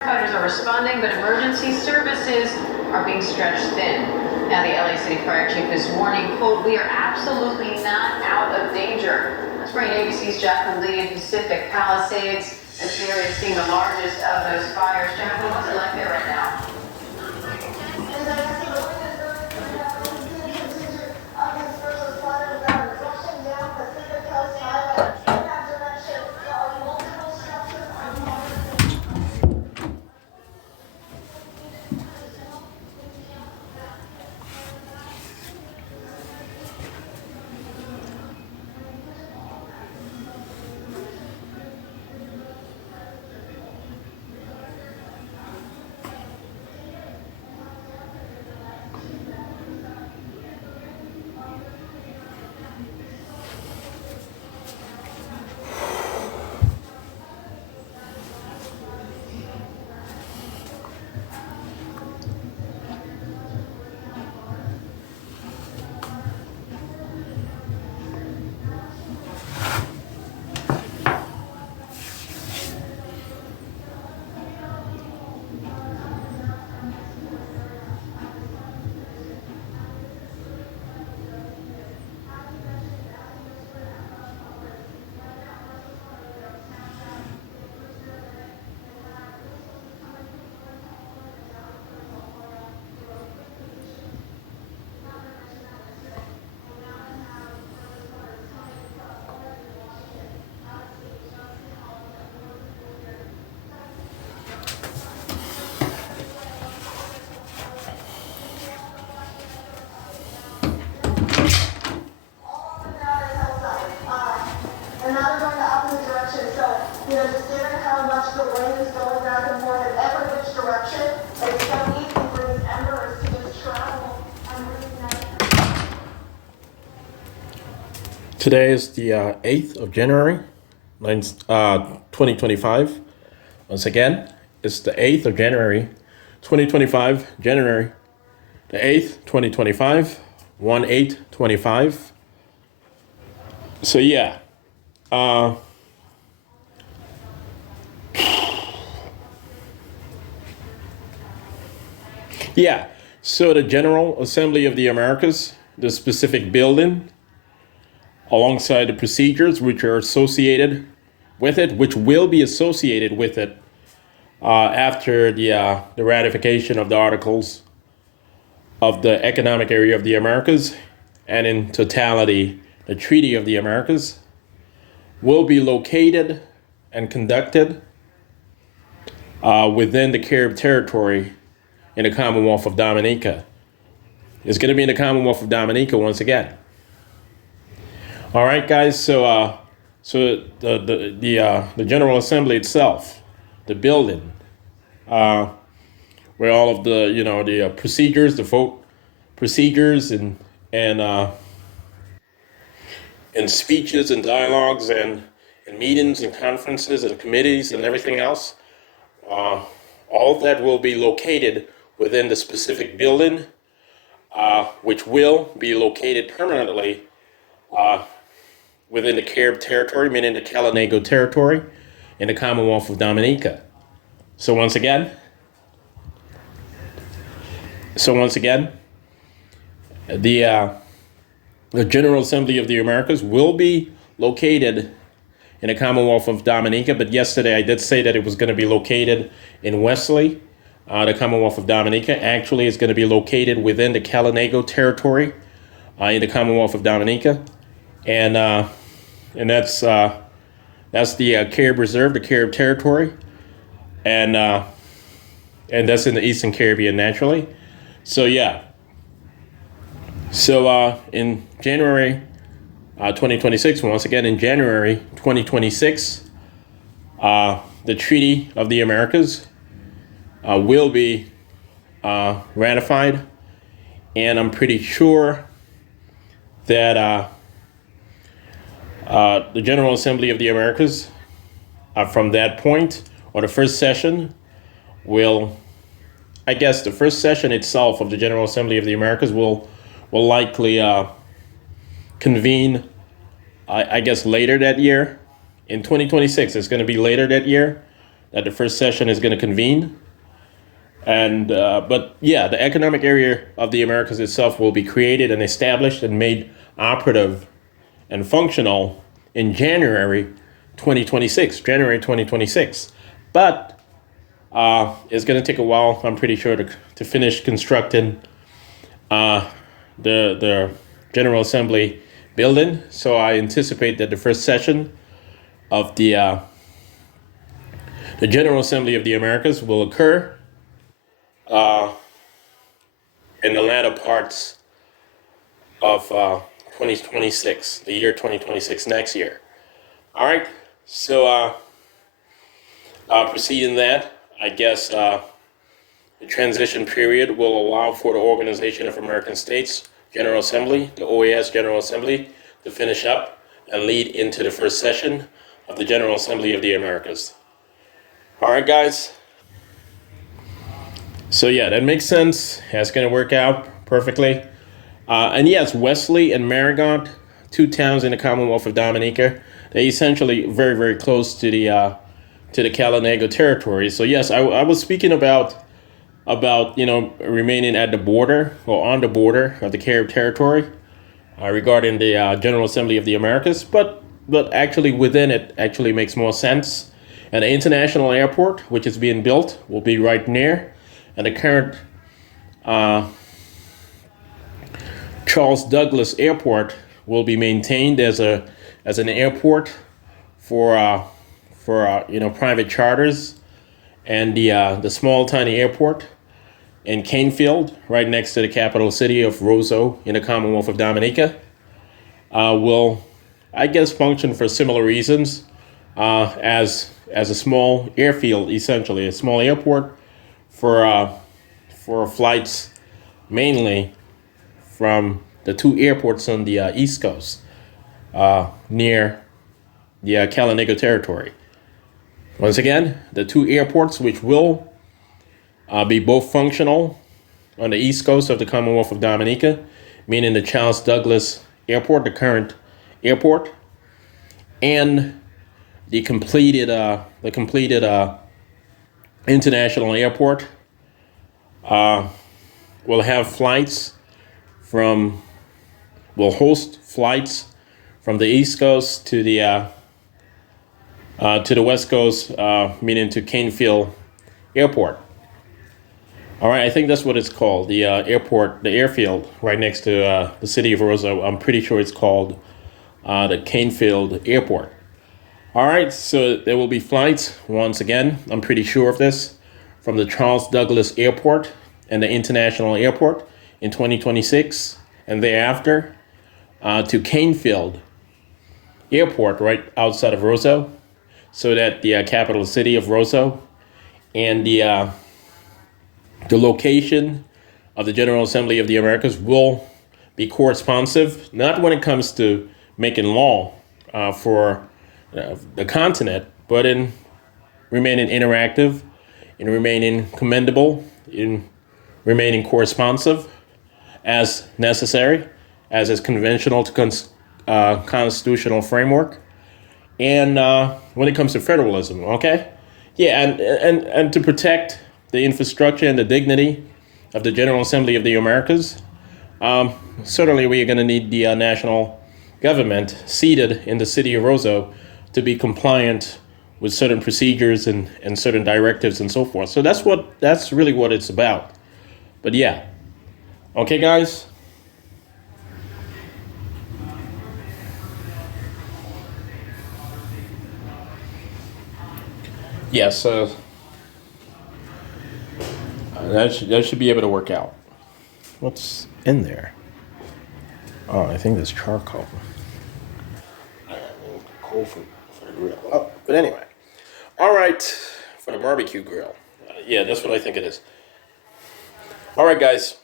Firefighters are responding, but emergency services are being stretched thin. Now, the LA City Fire Chief is warning, quote, "We are absolutely not out of danger." Let's bring ABC's Jacqueline Lee in Pacific Palisades. This area is seeing the largest of those fires. Jacqueline, what's it like there right now? Today is the 8th of January, 2025. Once again, it's the 8th of January, 2025. January the 8th, 2025, 1/8/25. So yeah. Yeah, so the General Assembly of the Americas, the specific building, alongside the procedures which are associated with it, which will be associated with it after the ratification of the Articles of the Economic Area of the Americas, and in totality, the Treaty of the Americas, will be located and conducted within the Carib Territory in the Commonwealth of Dominica. It's going to be in the Commonwealth of Dominica once again. All right, guys. So the General Assembly itself, the building, where all of the the procedures, the vote procedures, and speeches and dialogues and meetings and conferences and committees and everything else, all of that will be located within the specific building, which will be located permanently within the Carib Territory, meaning the Calinago Territory, in the Commonwealth of Dominica. So once again, the General Assembly of the Americas will be located in the Commonwealth of Dominica, but yesterday I did say that it was going to be located in Wesley, the Commonwealth of Dominica. Actually, it's going to be located within the Calinago Territory in the Commonwealth of Dominica. And that's the Carib Reserve, the Carib Territory, and that's in the Eastern Caribbean naturally. So yeah. So in January 2026, once again in January 2026, the Treaty of the Americas will be ratified, and I'm pretty sure that the General Assembly of the Americas, from that point, or the first session, the first session itself of the General Assembly of the Americas will likely convene, I guess, later that year. In 2026, it's going to be later that year. that the first session is going to convene. And but yeah, the Economic Area of the Americas itself will be created and established and made operative and functional in January 2026. But it's going to take a while, I'm pretty sure, to finish constructing the General Assembly building. So I anticipate that the first session of the General Assembly of the Americas will occur in the latter parts of 2026, the year 2026, next year. All right, so preceding that, I guess the transition period will allow for the Organization of American States General Assembly, the OAS General Assembly, to finish up and lead into the first session of the General Assembly of the Americas. All right, guys. So yeah, that makes sense. That's going to work out perfectly. And yes, Wesley and Marigot, 2 towns in the Commonwealth of Dominica, they're essentially very, very close to the Carib Territory. So yes, I was speaking about remaining at the border or on the border of the Carib Territory regarding the General Assembly of the Americas, but actually within it actually makes more sense. And the international airport, which is being built, will be right near. And the current Charles Douglas Airport will be maintained as an airport for private charters, and the small tiny airport in Canefield, right next to the capital city of Roseau in the Commonwealth of Dominica, will, I guess, function for similar reasons as a small airfield, essentially a small airport for flights mainly from the 2 airports on the East Coast near the Carib Territory. Once again, the 2 airports which will be both functional on the East Coast of the Commonwealth of Dominica, meaning the Charles Douglas Airport, the current airport, and the completed international airport will host flights from the East Coast to the West Coast, meaning to Canefield Airport. All right, I think that's what it's called, the airport, the airfield right next to the city of Roseau. I'm pretty sure it's called the Canefield Airport. All right, so there will be flights, once again, I'm pretty sure of this, from the Charles Douglas Airport and the International Airport in 2026, and thereafter to Canefield Airport right outside of Roseau, so that the capital city of Roseau and the location of the General Assembly of the Americas will be corresponsive, not when it comes to making law for the continent, but in remaining interactive, in remaining commendable, in remaining corresponsive as necessary, as is conventional to constitutional framework, and when it comes to federalism, okay? Yeah, and to protect the infrastructure and the dignity of the General Assembly of the Americas, certainly we are going to need the national government seated in the city of Roseau to be compliant with certain procedures and certain directives and so forth. So that's really what it's about. But yeah. Okay, guys? Yes, that should be able to work out. What's in there? Oh, I think that's charcoal. Coal for the grill. Oh, but anyway. All right, for the barbecue grill. Yeah, that's what I think it is. All right, guys.